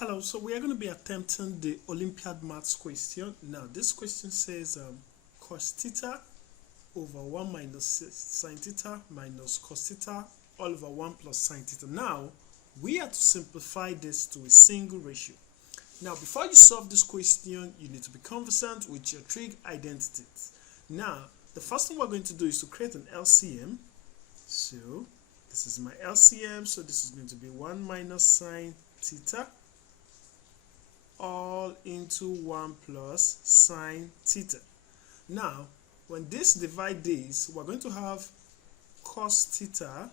Hello, so we are going to be attempting the Olympiad Maths question. Now, this question says cos theta over 1 minus sin theta minus cos theta all over 1 plus sin theta. Now, we have to simplify this to a single ratio. Now, before you solve this question, you need to be conversant with your trig identities. Now, the first thing we're going to do is to create an LCM. So, this is my LCM. So, this is going to be 1 minus sin theta all into 1 plus sin theta. Now, when this divide this, we're going to have cos theta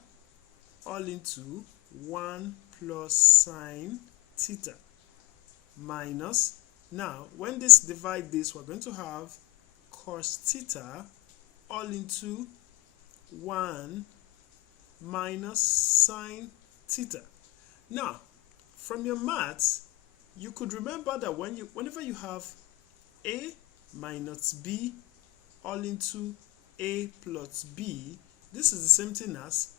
all into 1 plus sin theta minus, now when this divide this, we're going to have cos theta all into 1 minus sin theta. Now, from your maths, you could remember that whenever you have a minus b all into a plus b, this is the same thing as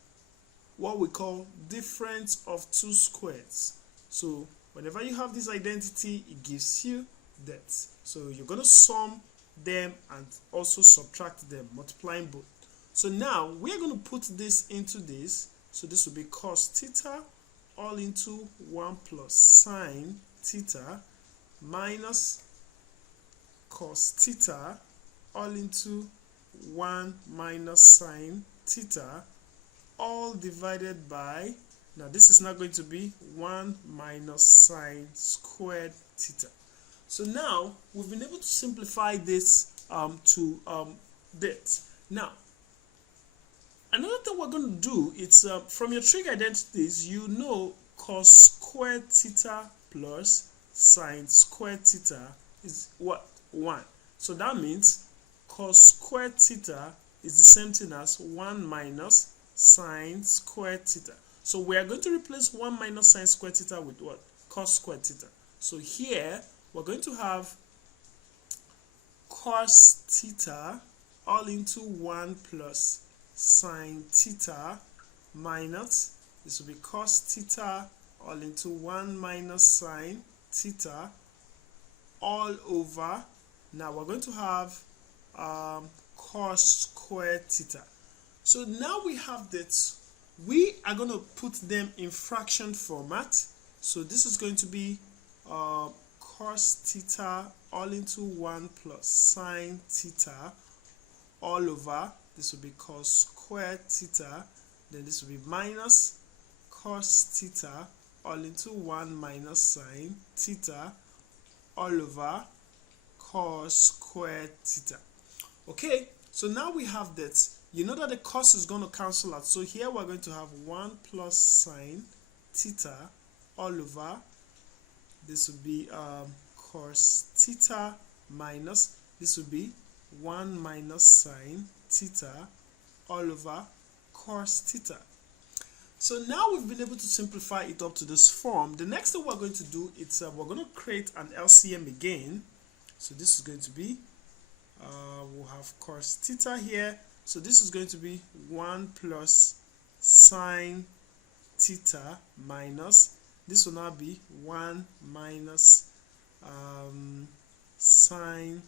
what we call difference of two squares. So whenever you have this identity, it gives you that. So you're going to sum them and also subtract them, multiplying both. So now we're going to put this into this. So this will be cos theta all into 1 plus sin theta minus cos theta all into 1 minus sin theta all divided by, now this is not going to be 1 minus sin squared theta. So now we've been able to simplify this to that. Now, another thing we're going to do is from your trig identities, you know cos squared theta plus sin squared theta is what? 1. So that means cos squared theta is the same thing as 1 minus sin squared theta. So we are going to replace 1 minus sin squared theta with what? Cos squared theta. So here we're going to have cos theta all into 1 plus sin theta minus, this will be cos theta all into 1 minus sin theta all over, now we're going to have cos squared theta. So now we have that, we are going to put them in fraction format. So this is going to be cos theta all into 1 plus sin theta all over, this will be cos squared theta, then this will be minus cos theta all into 1 minus sin theta all over cos squared theta. Okay, so now we have that. You know that the cos is going to cancel out. So here we're going to have 1 plus sin theta all over, this will be cos theta minus, this will be 1 minus sin theta all over cos theta. So now we've been able to simplify it up to this form. The next thing we're going to do is we're going to create an LCM again. So this is going to be, we'll have cos theta here. So this is going to be 1 plus sin theta minus, this will now be 1 minus sin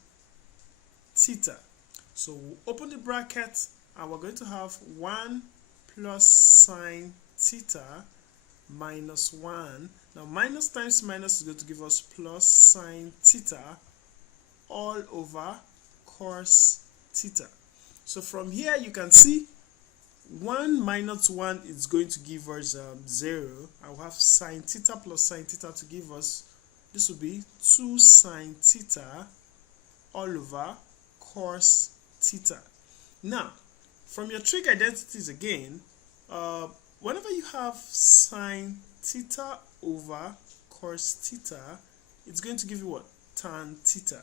theta. So we'll open the bracket and we're going to have 1 plus sin theta minus 1. Now minus times minus is going to give us plus sin theta all over cos theta. So from here you can see 1 minus 1 is going to give us 0. I will have sin theta plus sin theta to give us, this will be 2 sin theta all over cos theta. Now, from your trig identities again, whenever you have sin theta over cos theta, it's going to give you what? Tan theta.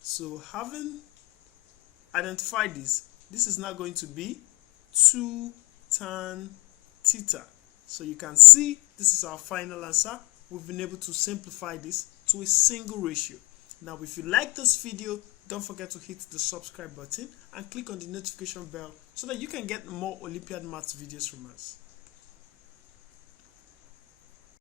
So having identified this is now going to be 2 tan theta. So you can see this is our final answer. We've been able to simplify this to a single ratio. Now, if you like this video, don't forget to hit the subscribe button and click on the notification bell so that you can get more Olympiad Maths videos from us.